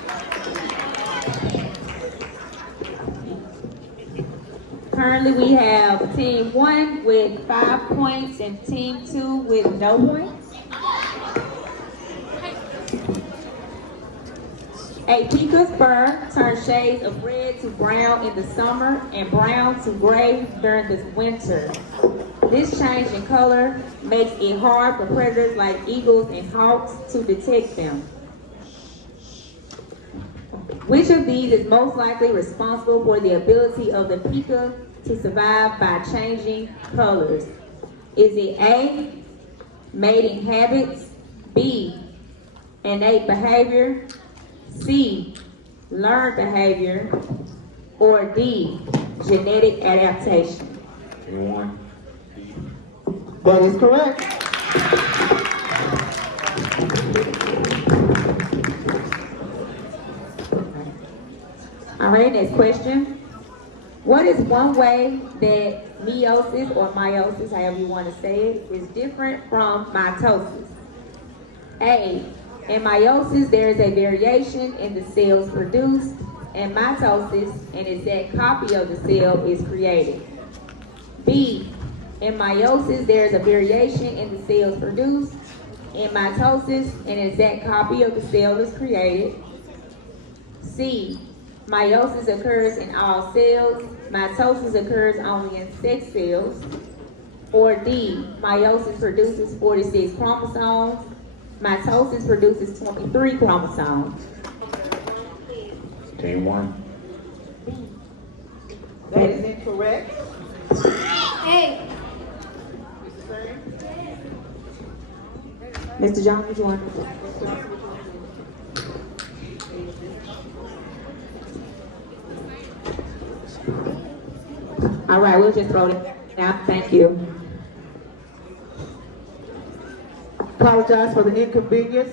currently we have team 1 with 5 points and team 2 with no points. A Pika spur turns shades of red to brown in the summer and brown to gray during the winter. This change in color makes it hard for predators like eagles and hawks to detect them. Which of these is most likely responsible for the ability of the pika to survive by changing colors? Is it A, mating habits, B, innate behavior, C, learned behavior, or D, genetic adaptation? Team 1. That is correct. All right, next question. What is one way that meiosis or meiosis, however you want to say it, is different from mitosis? A, in meiosis, there is a variation in the cells produced. In mitosis, an exact copy of the cell is created. B, in meiosis, there is a variation in the cells produced. In mitosis, an exact copy of the cell is created. C, meiosis occurs in all cells. Mitosis occurs only in sex cells. Or D, meiosis produces 46 chromosomes. Mitosis produces 23 chromosomes. Team 1. That is incorrect. Hey. Mr. Jones, would you want to? All right, we'll just throw it down. Thank you. Apologize for the inconvenience.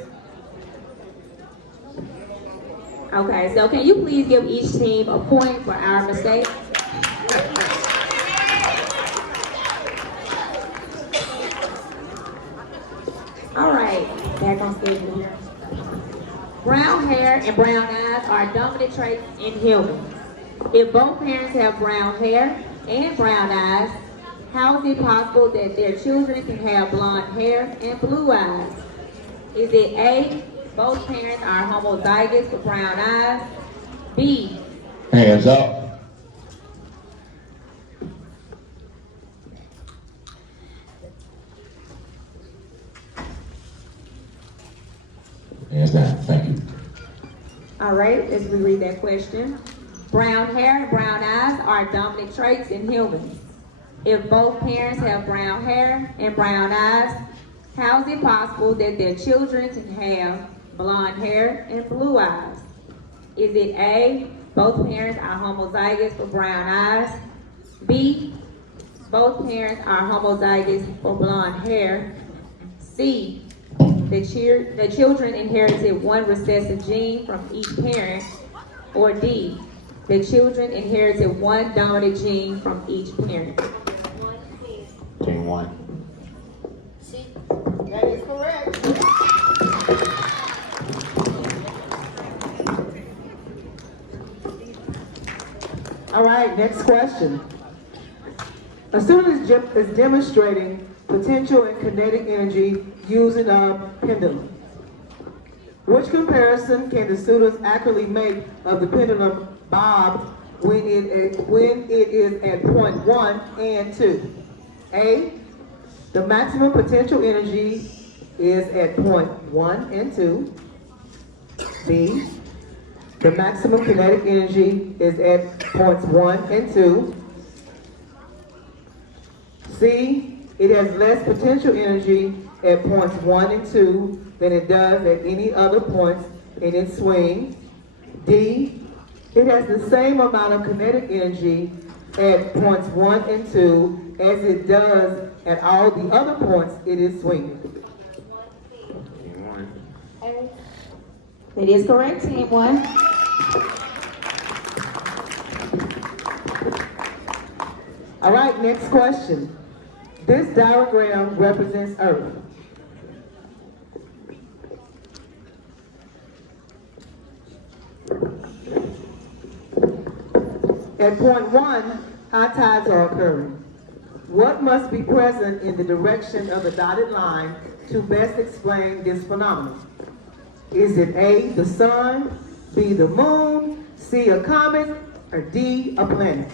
Okay, so can you please give each team a point for our mistake? All right, back on schedule here. Brown hair and brown eyes are dominant traits in humans. If both parents have brown hair and brown eyes, how is it possible that their children can have blonde hair and blue eyes? Is it A, both parents are homozygous for brown eyes? B, Hands up. Hands down. Thank you. all right, let's reread that question. Brown hair and brown eyes are dominant traits in humans. If both parents have brown hair and brown eyes, how is it possible that their children can have blonde hair and blue eyes? Is it A, both parents are homozygous for brown eyes? B, both parents are homozygous for blonde hair? C, the children inherited one recessive gene from each parent? Or D, the children inherited one dominant gene from each parent? Team 1. That is correct. All right, next question. A student is demonstrating potential and kinetic energy using a pendulum. Which comparison can the students accurately make of the pendulum bob when it is at point 1 and 2? A, the maximum potential energy is at point 1 and 2. B, the maximum kinetic energy is at points 1 and 2. C, it has less potential energy at points 1 and 2 than it does at any other points in its swing. D, it has the same amount of kinetic energy at points 1 and 2 as it does at all the other points it is swinging. Team 1. That is correct, team 1. All right, next question. This diagram represents Earth. At point 1, high tides are occurring. What must be present in the direction of the dotted line to best explain this phenomenon? Is it A, the sun, B, the moon, C, a comet, or D, a planet?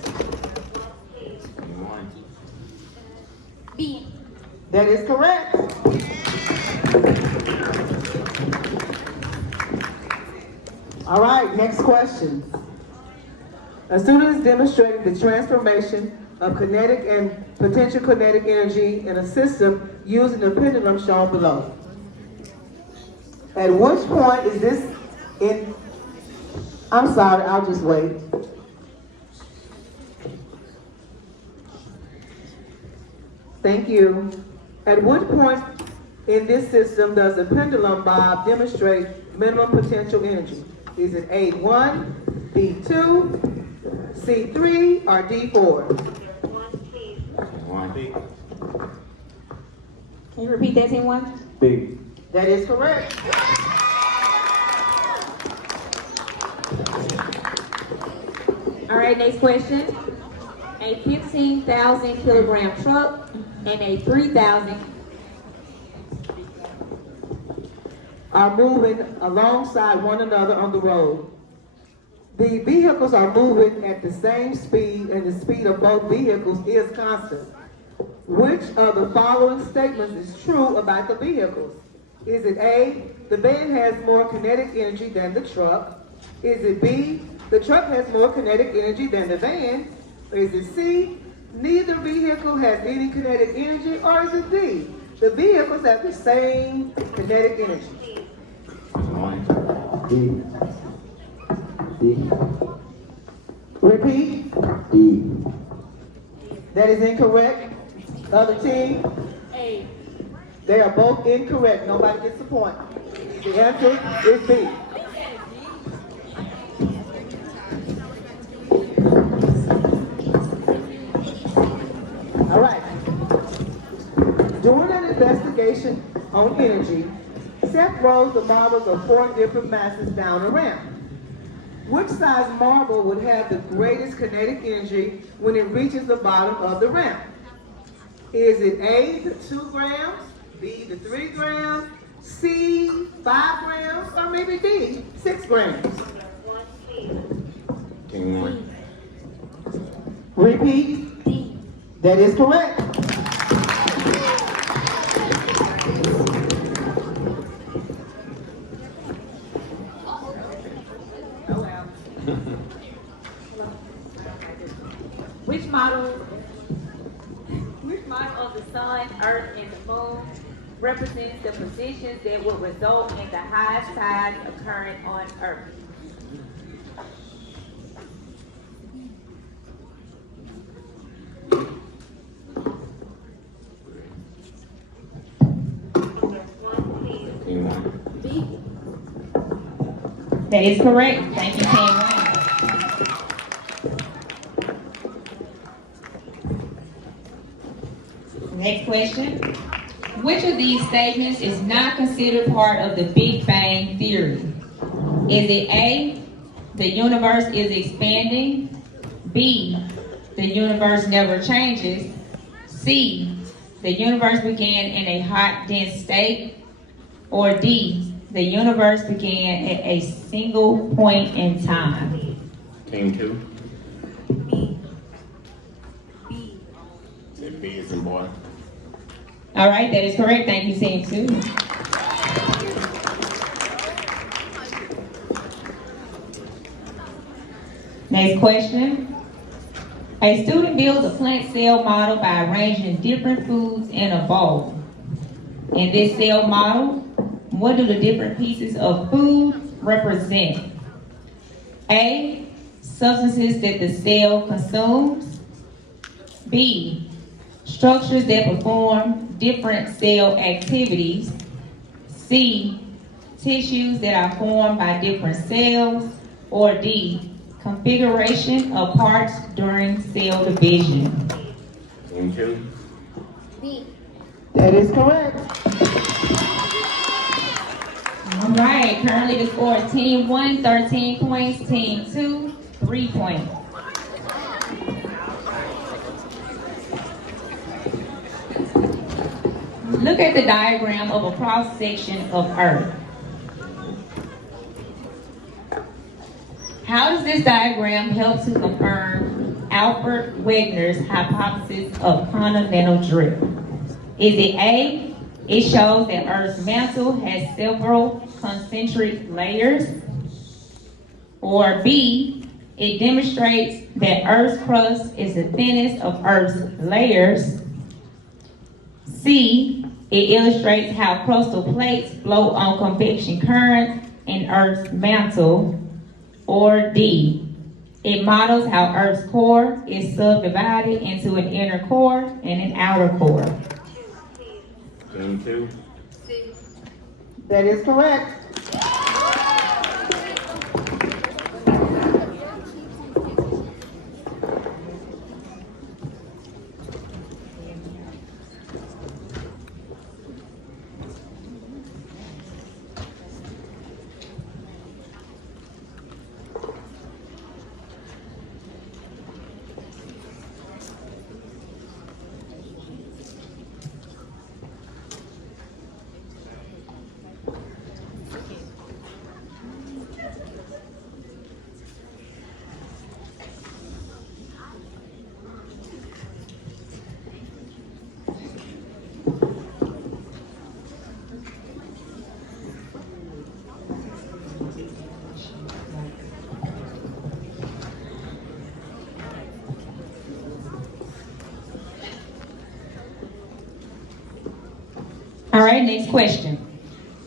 B. That is correct. All right, next question. A student is demonstrating the transformation of kinetic and potential kinetic energy in a system using the pendulum shown below. At which point is this in, I'm sorry, I'll just wait. Thank you. At what point in this system does the pendulum bob demonstrate minimum potential energy? Is it A1, B2, C3, or D4? Can you repeat that, team one? B. That is correct. All right, next question. A 15,000 kilogram truck and a 3,000 are moving alongside one another on the road. The vehicles are moving at the same speed, and the speed of both vehicles is constant. Which of the following statements is true about the vehicles? Is it A, the van has more kinetic energy than the truck? Is it B, the truck has more kinetic energy than the van? Or is it C, neither vehicle has any kinetic energy? Or is it D, the vehicles have the same kinetic energy? D. D. Repeat. D. That is incorrect. Other team? A. They are both incorrect. Nobody gets a point. The answer is B. All right. During an investigation on energy, Seth rolls the marbles of 4 different masses down a ramp. Which size marble would have the greatest kinetic energy when it reaches the bottom of the ramp? Is it A, the 2 grams, B, the 3 grams, C, 5 grams, or maybe D, 6 grams? Team one. Repeat. D. That is correct. Which model of the sun, earth, and the moon represents the positions that will result in the highest tides occurring on earth? Team one. B. That is correct. Thank you, team one. Next question. Which of these statements is not considered part of the Big Bang Theory? Is it A, the universe is expanding, B, the universe never changes, C, the universe began in a hot, dense state, or D, the universe began at a single point in time? Team two. B. Say B is in boy. All right, that is correct. Thank you, team two. Next question. A student builds a plant cell model by arranging different foods in a bowl. In this cell model, what do the different pieces of food represent? A, substances that the cell consumes. B, structures that perform different cell activities. C, tissues that are formed by different cells. Or D, configuration of parts during cell division. Team two. B. That is correct. All right, currently the score is team 1, 13 points, team 2, 3 points. Look at the diagram of a cross section of Earth. How does this diagram help to confirm Alfred Wegener's hypothesis of continental drift? Is it A, it shows that Earth's mantle has several concentric layers? Or B, it demonstrates that Earth's crust is the thinnest of Earth's layers? C, it illustrates how crustal plates float on convection currents in Earth's mantle? Or D, it models how Earth's core is subdivided into an inner core and an outer core? Team 2. That is correct. All right, next question.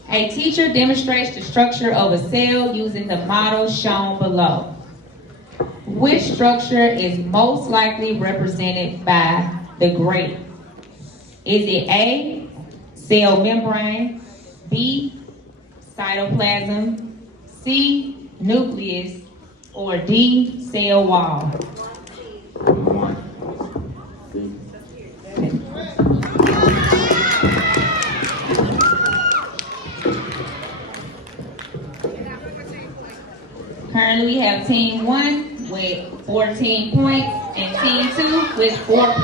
A teacher demonstrates the structure of a cell using the model shown below. Which structure is most likely represented by the grape? Is it A, cell membrane, B, cytoplasm, C, nucleus, or D, cell wall? Currently, we have Team 1 with 14 points and Team 2 with 4 points.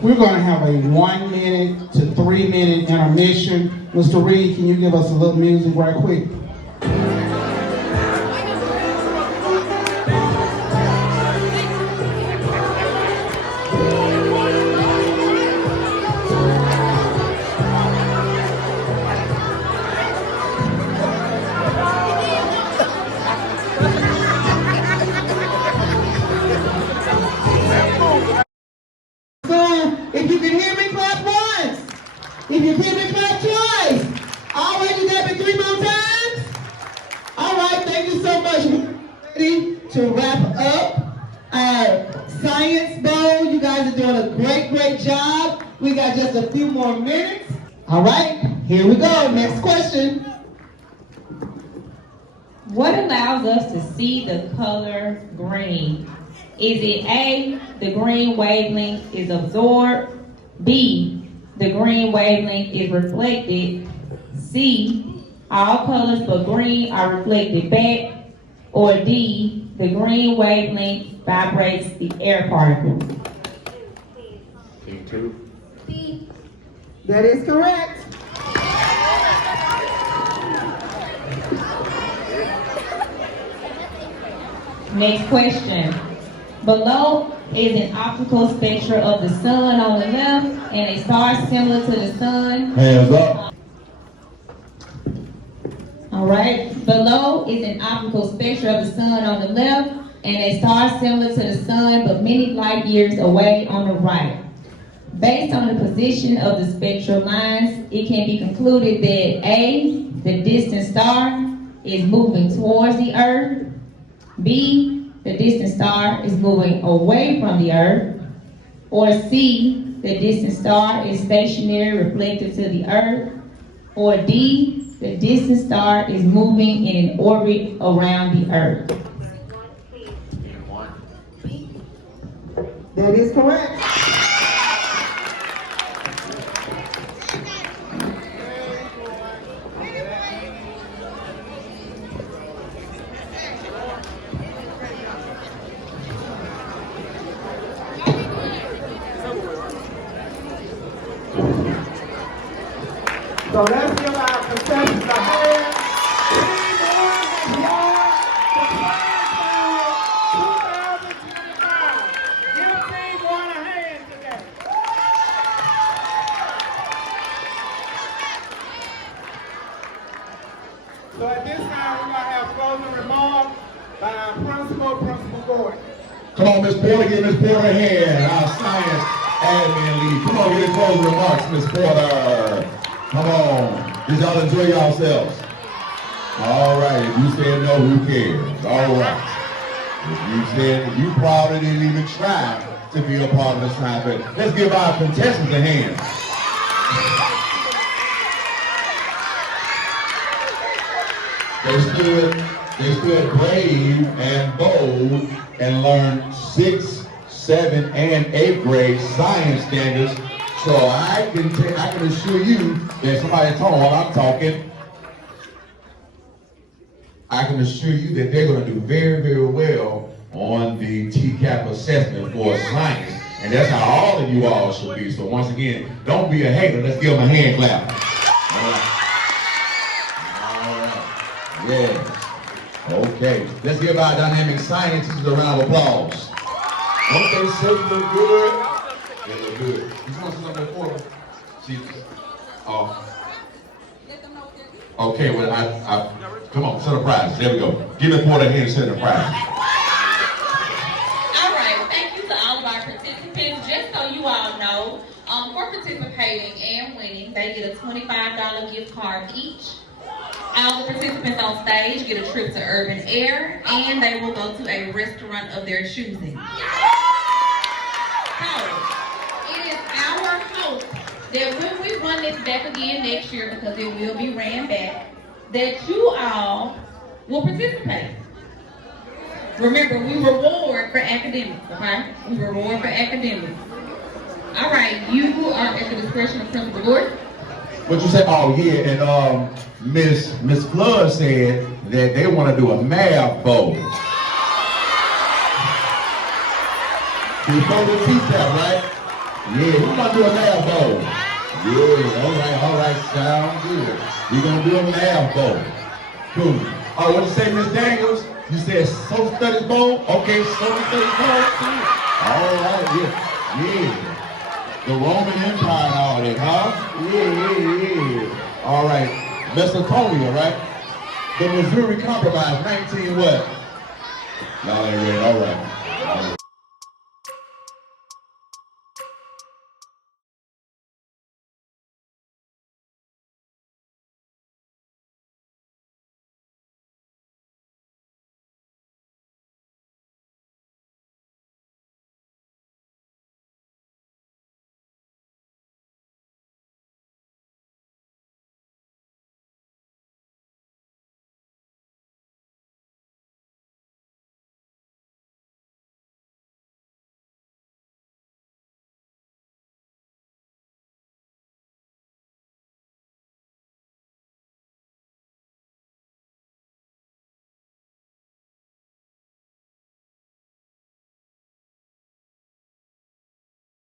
We're going to have a 1 minute to 3 minute intermission. Mr. Reed, can you give us a little music right quick? If you can hear me, clap once. If you can hear me, clap twice. All right, you got me 3 more times? All right, thank you so much. We're ready to wrap up our Science Bowl. You guys are doing a great job. We got just a few more minutes. All right, here we go. Next question. What allows us to see the color green? Is it A, the green wavelength is absorbed, B, the green wavelength is reflected, C, all colors but green are reflected back, or D, the green wavelength vibrates the air particles? Team 2. B. That is correct. Next question. Below is an optical spectra of the sun on the left and a star similar to the sun. Hands up. All right. Below is an optical spectra of the sun on the left and a star similar to the sun but many light years away on the right. Based on the position of the spectral lines, it can be concluded that A, the distant star is moving towards the Earth, B, the distant star is moving away from the Earth, or C, the distant star is stationary reflected to the Earth, or D, the distant star is moving in an orbit around the Earth. Team 1. That is correct. So let's give our contestants a hand. Team 1 has won the Prize Ball 2025. Give Team 1 a hand today. So at this time, we're going to have closing remarks by our Principal Gordon. Come on, Miss Porter, give Miss Porter a hand. Our science admin lead. Come on, get a closing remarks, Miss Porter. Come on. Did y'all enjoy yourselves? All right. If you said no, who cares? All right. If you said you probably didn't even try to be a part of the assignment, let's give our contestants a hand. They stood brave and bold and learned 6th, 7th, and 8th grade science standards. So I can assure you that somebody told while I'm talking, I can assure you that they're going to do very, very well on the TCAP assessment for science. And that's how all of you all should be. So once again, don't be a hater. Let's give them a hand clap. All right. Yes. Okay. Let's give our dynamic scientists a round of applause. Don't they say you look good? They look good. You want something for them? Okay, well, come on, set a prize. There we go. Give me more than hand and set a prize. All right, thank you to all of our participants. Just so you all know, for participating and winning, they get a $25 gift card each. All the participants on stage get a trip to Urban Air, and they will go to a restaurant of their choosing. So, it is our hope that when we run this back again next year, because it will be ran back, that you all will participate. Remember, we reward for academics, okay? We reward for academics. All right, you are at the discretion of Principal Gordon. What you say? Oh yeah, and Miss Flood said that they want to do a math bowl. You supposed to teach that, right? Yeah, we're gonna do a math bowl. Yeah, all right, sound good. We're gonna do a math bowl. Cool. Oh, what you say, Miss Daniels? You said social studies bowl? Okay, social studies bowl. All right, yeah. The Roman Empire and all that, huh? Yeah. All right. Mesopotamia, right? The Missouri Compromise, 19 what? Y'all ain't ready, all right.